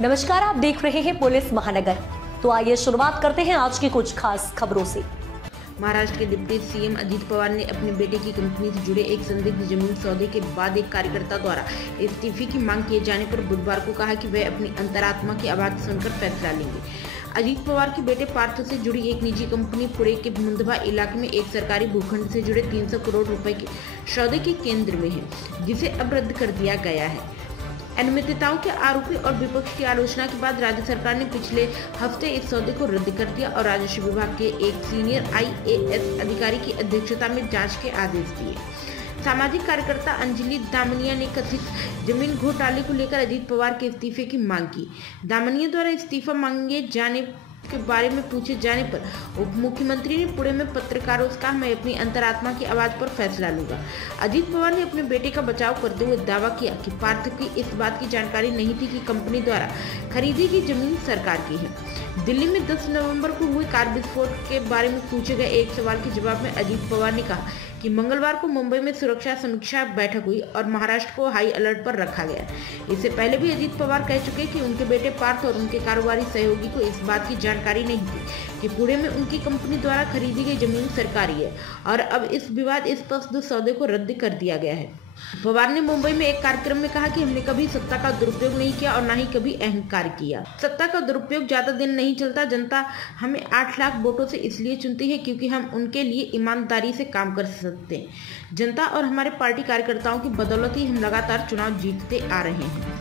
नमस्कार, आप देख रहे हैं पुलिस महानगर। तो आइए शुरुआत करते हैं आज की कुछ खास खबरों से। महाराष्ट्र के डिप्टी सीएम अजित पवार ने अपने बेटे की कंपनी से जुड़े एक संदिग्ध जमीन सौदे के बाद एक कार्यकर्ता द्वारा इस्तीफे की मांग किए जाने पर बुधवार को कहा कि वह अपनी अंतरात्मा की आवाज सुनकर फैसला लेंगे। अजित पवार के बेटे पार्थ से जुड़ी एक निजी कंपनी पुणे के मुंदभा इलाके में एक सरकारी भूखंड से जुड़े 300 करोड़ रुपए के सौदे के केंद्र में है, जिसे अब रद्द कर दिया गया है। अनियमितताओं के आरोपी और विपक्ष की आलोचना के बाद राज्य सरकार ने पिछले हफ्ते इस सौदे को रद्द कर दिया और राजस्व विभाग के एक सीनियर IAS अधिकारी की अध्यक्षता में जांच के आदेश दिए। सामाजिक कार्यकर्ता अंजलि दामनिया ने कथित जमीन घोटाले को लेकर अजित पवार के इस्तीफे की मांग की। दामनिया द्वारा इस्तीफा मांगे जाने के बारे में पूछे जाने पर उप मुख्यमंत्री ने पुणे में पत्रकारों से कहा, मैं अपनी अंतरात्मा की आवाज पर फैसला लूंगा। अजित पवार ने अपने बेटे का बचाव करते हुए दावा किया कि पार्थ की इस बात की जानकारी नहीं थी कि कंपनी द्वारा खरीदी गई जमीन सरकार की है। दिल्ली में 10 नवंबर को हुए कार विस्फोट के बारे में पूछे गए एक सवाल के जवाब में अजित पवार ने कहा कि मंगलवार को मुंबई में सुरक्षा समीक्षा बैठक हुई और महाराष्ट्र को हाई अलर्ट पर रखा गया। इससे पहले भी अजित पवार कह चुके कि उनके बेटे पार्थ और उनके कारोबारी सहयोगी को इस बात की जानकारी नहीं थी कि पुणे में उनकी कंपनी द्वारा खरीदी गई जमीन सरकारी है और अब इस विवादास्पद सौदे को रद्द कर दिया गया है। पवार ने मुंबई में एक कार्यक्रम में कहा कि हमने कभी सत्ता का दुरुपयोग नहीं किया और न ही कभी अहंकार किया। सत्ता का दुरुपयोग ज्यादा दिन नहीं चलता। जनता हमें 8 लाख वोटों से इसलिए चुनती है क्योंकि हम उनके लिए ईमानदारी से काम कर सकते हैं। जनता और हमारे पार्टी कार्यकर्ताओं की बदौलत ही हम लगातार चुनाव जीतते आ रहे हैं।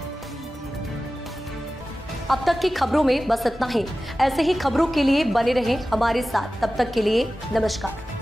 अब तक की खबरों में बस इतना ही। ऐसे ही खबरों के लिए बने रहें हमारे साथ। तब तक के लिए नमस्कार।